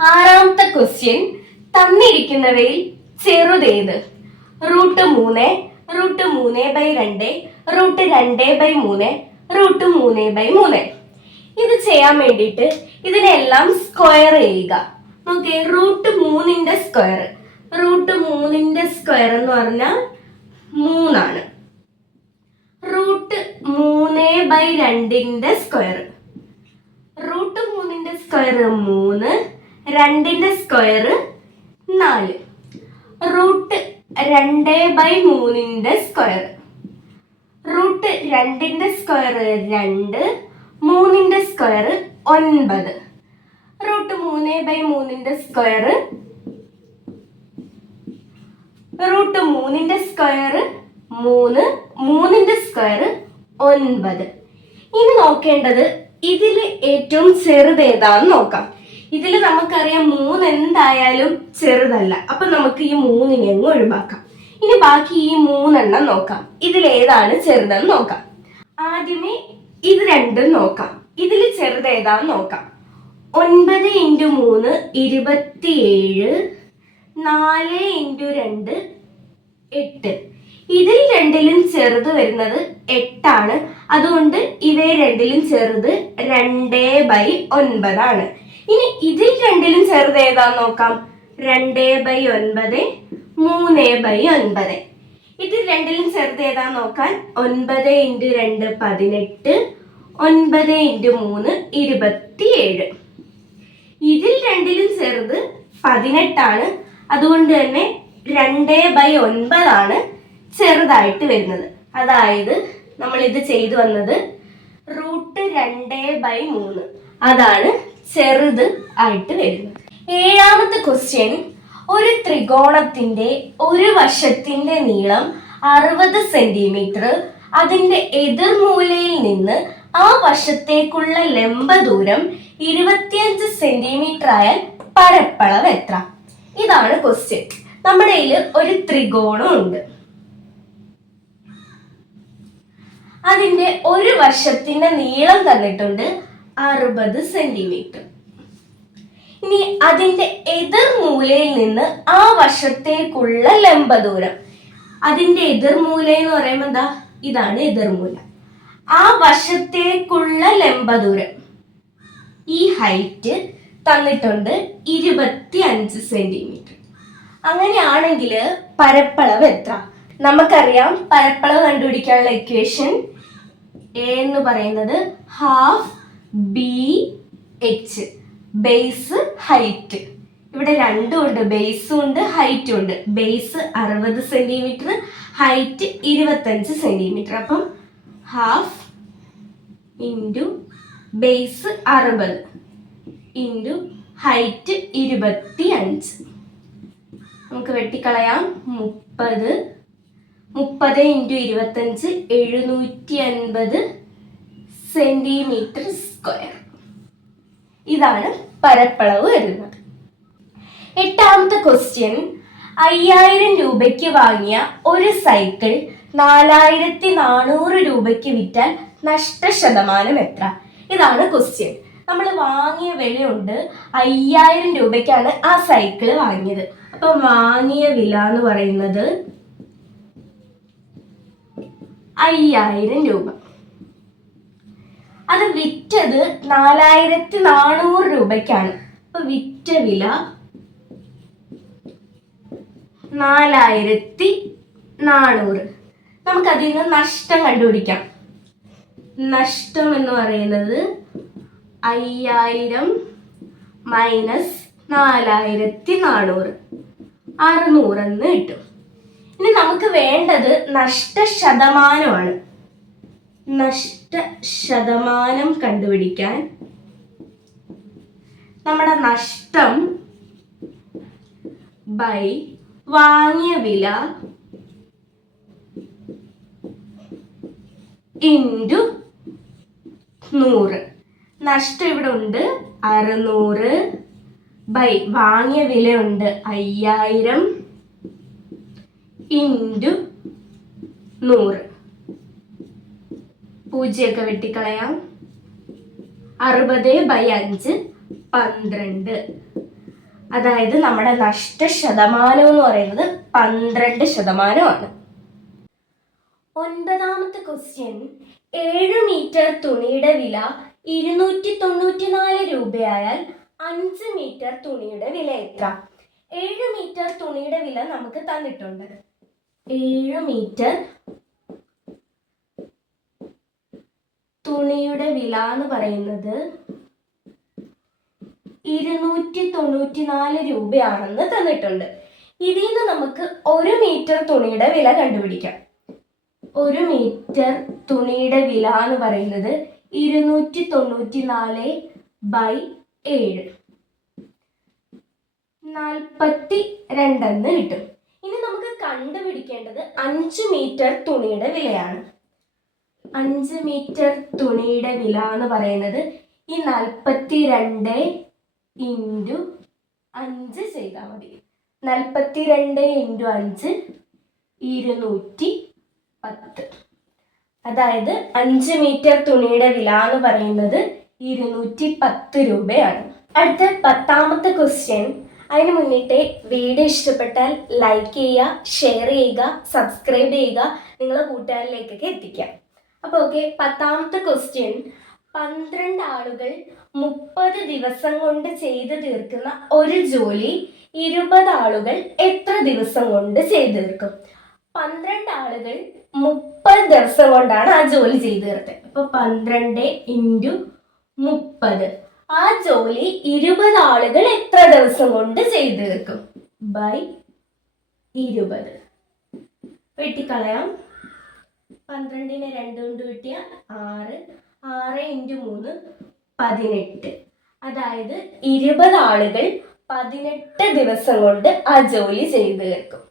ആറാമത്തെ ക്വസ്റ്റ്യൻ തന്നിരിക്കുന്നവയിൽ ചെറുതേത്? റൂട്ട് മൂന്ന് റൂട്ട് മൂന്ന് ബൈ രണ്ട് റൂട്ട് രണ്ട് ബൈ മൂന്ന് റൂട്ട് മൂന്ന് ബൈ മൂന്ന്. ഇത് ചെയ്യാൻ വേണ്ടിയിട്ട് ഇതിനെല്ലാം സ്ക്വയർ ചെയ്യുക നോക്കിയേ റൂട്ട് മൂന്നിന്റെ സ്ക്വയർ റൂട്ട് മൂന്നിന്റെ സ്ക്വയർ എന്ന് പറഞ്ഞാൽ മൂന്നാണ്. റൂട്ട് മൂന്ന് ബൈ രണ്ടിന്റെ സ്ക്വയർ റൂട്ട് മൂന്നിന്റെ സ്ക്വയർ മൂന്ന് രണ്ടിന്റെ സ്ക്വയർ നാല്. റൂട്ട് രണ്ട് ബൈ മൂന്നിന്റെ സ്ക്വയർ റൂട്ട് രണ്ടിന്റെ സ്ക്വയർ രണ്ട് മൂന്നിന്റെ സ്ക്വയർ ഒൻപത്. റൂട്ട് മൂന്ന് ബൈ മൂന്നിന്റെ സ്ക്വയർ റൂട്ട് മൂന്നിന്റെ സ്ക്വയർ മൂന്ന് മൂന്നിന്റെ സ്ക്വയർ ഒൻപത്. ഇനി നോക്കേണ്ടത് ഇതിൽ ഏറ്റവും ചെറുത് ഏതാന്ന് നോക്കാം. ഇതിൽ നമുക്കറിയാം മൂന്ന് എന്തായാലും ചെറുതല്ല. അപ്പൊ നമുക്ക് ഈ മൂന്നിനെ അങ്ങ് ഒഴിവാക്കാം. ഇനി ബാക്കി ഈ മൂന്നെണ്ണം നോക്കാം. ഇതിൽ ഏതാണ് ചെറുതെന്ന് നോക്കാം. ആദ്യമേ ഇത് രണ്ടും നോക്കാം. ഇതിൽ ചെറുത് ഏതാന്ന് നോക്കാം. ഒൻപത് ഇന്റു മൂന്ന് ഇരുപത്തിയേഴ് നാല് ഇന്റു രണ്ട് എട്ട്. ഇതിൽ രണ്ടിലും ചെറുത് വരുന്നത് എട്ടാണ്. അതുകൊണ്ട് ഇവയെ രണ്ടിലും ചെറുത് രണ്ട് ബൈ ഒൻപതാണ്. ഇനി ഇതിൽ രണ്ടിലും ചെറുത് ഏതാന്ന് നോക്കാം. രണ്ട് ബൈ ഒൻപത് മൂന്ന് ബൈ ഒൻപത്. ഇതിൽ രണ്ടിലും ചെറുത് ഏതാന്ന് നോക്കാൻ? ഒൻപത് ഇന്റു രണ്ട് പതിനെട്ട് ഒൻപത് ഇന്റു മൂന്ന് ഇരുപത്തിയേഴ്. ഇതിൽ രണ്ടിലും ചെറുത് പതിനെട്ടാണ്. അതുകൊണ്ട് തന്നെ രണ്ട് ബൈ ഒൻപതാണ് ചെറുതായിട്ട് വരുന്നത്. അതായത് നമ്മൾ ഇത് ചെയ്തു വന്നത് റൂട്ട് രണ്ട് ബൈ മൂന്ന്. അതാണ് ചെറുത് ആയിട്ട് വരുന്നത് ഏഴാമത്തെ ക്വസ്റ്റ്യൻ ഒരു ത്രികോണത്തിന്റെ ഒരു വശത്തിന്റെ നീളം അറുപത് സെന്റിമീറ്റർ അതിന്റെ എതിർമൂലയിൽ നിന്ന് ആ വശത്തേക്കുള്ള ലംബ ദൂരം ഇരുപത്തിയഞ്ച് സെന്റിമീറ്റർ ആയ പരപ്പളവ് എത്ര? ഇതാണ് ക്വസ്റ്റ്യൻ നമ്മുടെ കയ്യിൽ ഒരു ത്രികോണം ഉണ്ട്. അതിന്റെ ഒരു വശത്തിന്റെ നീളം തന്നിട്ടുണ്ട് അറുപത് സെന്റിമീറ്റർ ഇനി അതിന്റെ എതിർ മൂലയിൽ നിന്ന് ആ വശത്തേക്കുള്ള ലംബദൂരം അതിന്റെ എതിർമൂല എന്ന് പറയുമ്പോൾ എന്താ? ഇതാണ് എതിർമൂല ആ വശത്തേക്കുള്ള ലംബദൂരം ഈ ഹൈറ്റ് തന്നിട്ടുണ്ട് ഇരുപത്തി അഞ്ച് സെന്റിമീറ്റർ അങ്ങനെയാണെങ്കിൽ പരപ്പളവ് എത്ര? നമുക്കറിയാം പരപ്പളവ് കണ്ടുപിടിക്കാനുള്ള ഇക്വേഷൻ എ എന്ന് പറയുന്നത് half B H base height ഇവിടെ രണ്ടും ഉണ്ട്. ബേസും ഉണ്ട് ഹൈറ്റും ഉണ്ട്. ബേസ് അറുപത് സെന്റിമീറ്റർ ഹൈറ്റ് ഇരുപത്തഞ്ച് സെന്റിമീറ്റർ അപ്പം ഹാഫ് ഇന്റു ബേസ് അറുപത് ഇന്റു ഹൈറ്റ് ഇരുപത്തി അഞ്ച് നമുക്ക് വെട്ടിക്കളയാം. മുപ്പത്. മുപ്പത് ഇന്റു ഇരുപത്തഞ്ച് എഴുന്നൂറ്റി അൻപത് സെന്റിമീറ്റർ സ്ക്വയർ. ഇതാണ് പരപ്പളവ് വരുന്നത്. എട്ടാമത്തെ ക്വസ്റ്റ്യൻ അയ്യായിരം രൂപയ്ക്ക് വാങ്ങിയ ഒരു സൈക്കിൾ നാലായിരത്തി നാനൂറ് രൂപയ്ക്ക് വിറ്റാൽ നഷ്ടശതമാനം എത്ര? ഇതാണ് ക്വസ്റ്റ്യൻ നമ്മൾ വാങ്ങിയ വിലയുണ്ട് അയ്യായിരം രൂപയ്ക്കാണ് ആ സൈക്കിൾ വാങ്ങിയത്. അപ്പൊ വാങ്ങിയ വില എന്ന് പറയുന്നത് അയ്യായിരം രൂപ. അത് വിറ്റത് നാലായിരത്തി നാനൂറ് രൂപയ്ക്കാണ്. അപ്പൊ വിറ്റ വില നാലായിരത്തി നാനൂറ് നമുക്കതിൽ നിന്ന് നഷ്ടം കണ്ടുപിടിക്കാം. നഷ്ടം എന്ന് പറയുന്നത് അയ്യായിരം മൈനസ് നാലായിരത്തി നാനൂറ് അറുന്നൂറെന്ന് കിട്ടും. ഇനി നമുക്ക് വേണ്ടത് നഷ്ടശതമാനമാണ്. നഷ്ട ശതമാനം കണ്ടുപിടിക്കാൻ നമ്മുടെ നഷ്ടം ബൈ വാങ്ങിയ വില ഇന്റു നൂറ്. നഷ്ടം ഇവിടെ ഉണ്ട് അറുന്നൂറ്. ബൈ വാങ്ങിയ വില ഉണ്ട് അയ്യായിരം. ഇന്റു നൂറ്. പൂജ്യമൊക്കെ വെട്ടിക്കളയാം. അറുപത് ബൈ അഞ്ച് പന്ത്രണ്ട്. അതായത് നമ്മുടെ നഷ്ട ശതമാനം എന്ന് പറയുന്നത് പന്ത്രണ്ട് ശതമാനമാണ്. ഒൻപതാമത്തെ ക്വസ്റ്റ്യൻ ഏഴ് മീറ്റർ തുണിയുടെ വില ഇരുന്നൂറ്റി തൊണ്ണൂറ്റി നാല് രൂപയായാൽ അഞ്ച് മീറ്റർ തുണിയുടെ വില എത്ര? ഏഴ് മീറ്റർ തുണിയുടെ വില നമുക്ക് തന്നിട്ടുണ്ട്. ഏഴ് മീറ്റർ തുണിയുടെ വില എന്ന് പറയുന്നത് ഇരുന്നൂറ്റി തൊണ്ണൂറ്റി നാല് രൂപയാണെന്ന് തന്നിട്ടുണ്ട്. ഇതിൽ നിന്ന് നമുക്ക് ഒരു മീറ്റർ തുണിയുടെ വില കണ്ടുപിടിക്കാം. ഒരു മീറ്റർ തുണിയുടെ വില എന്ന് പറയുന്നത് ഇരുന്നൂറ്റി തൊണ്ണൂറ്റി നാല് ബൈ ഏഴ്. നാൽപ്പത്തി രണ്ടെന്ന് കിട്ടും. ഇനി നമുക്ക് കണ്ടുപിടിക്കേണ്ടത് അഞ്ച് മീറ്റർ തുണിയുടെ വിലയാണ്. അഞ്ച് മീറ്റർ തുണിയുടെ വില എന്ന് പറയുന്നത് ഈ നാൽപ്പത്തി രണ്ട് ഇന്റു അഞ്ച് ചെയ്താൽ മതി. നാൽപ്പത്തി രണ്ട് ഇന്റു അഞ്ച് ഇരുന്നൂറ്റി പത്ത്. അതായത് അഞ്ച് മീറ്റർ തുണിയുടെ വില എന്ന് പറയുന്നത് ഇരുന്നൂറ്റി പത്ത് രൂപയാണ്. അടുത്ത പത്താമത്തെ ക്വസ്റ്റ്യൻ അതിന് മുന്നിട്ട് വീഡിയോ ഇഷ്ടപ്പെട്ടാൽ ലൈക്ക് ചെയ്യുക ഷെയർ ചെയ്യുക സബ്സ്ക്രൈബ് ചെയ്യുക നിങ്ങളെ കൂട്ടുകാരിലേക്കൊക്കെ എത്തിക്കാം. അപ്പോൾ ഓക്കെ പത്താമത്തെ ക്വസ്റ്റ്യൻ പന്ത്രണ്ട് ആളുകൾ മുപ്പത് ദിവസം കൊണ്ട് ചെയ്തു തീർക്കുന്ന ഒരു ജോലി ഇരുപത് ആളുകൾ എത്ര ദിവസം കൊണ്ട് ചെയ്തു തീർക്കും? പന്ത്രണ്ട് ആളുകൾ മുപ്പത് ദിവസം കൊണ്ടാണ് ആ ജോലി ചെയ്തു തീർത്തത്. അപ്പൊ പന്ത്രണ്ട് ഇന്റു മുപ്പത്. ആ ജോലി ഇരുപത് ആളുകൾ എത്ര ദിവസം കൊണ്ട് ചെയ്തു തീർക്കും? ബൈ ഇരുപത്. വെട്ടിക്കളയാം. പന്ത്രണ്ടിനെ രണ്ട് കൊണ്ട് കിട്ടിയ ആറ്. ആറ് ഇന്റു മൂന്ന് പതിനെട്ട്. അതായത് ഇരുപത് ആളുകൾ പതിനെട്ട് ദിവസം കൊണ്ട് ആ ജോലി ചെയ്തു തീർക്കും.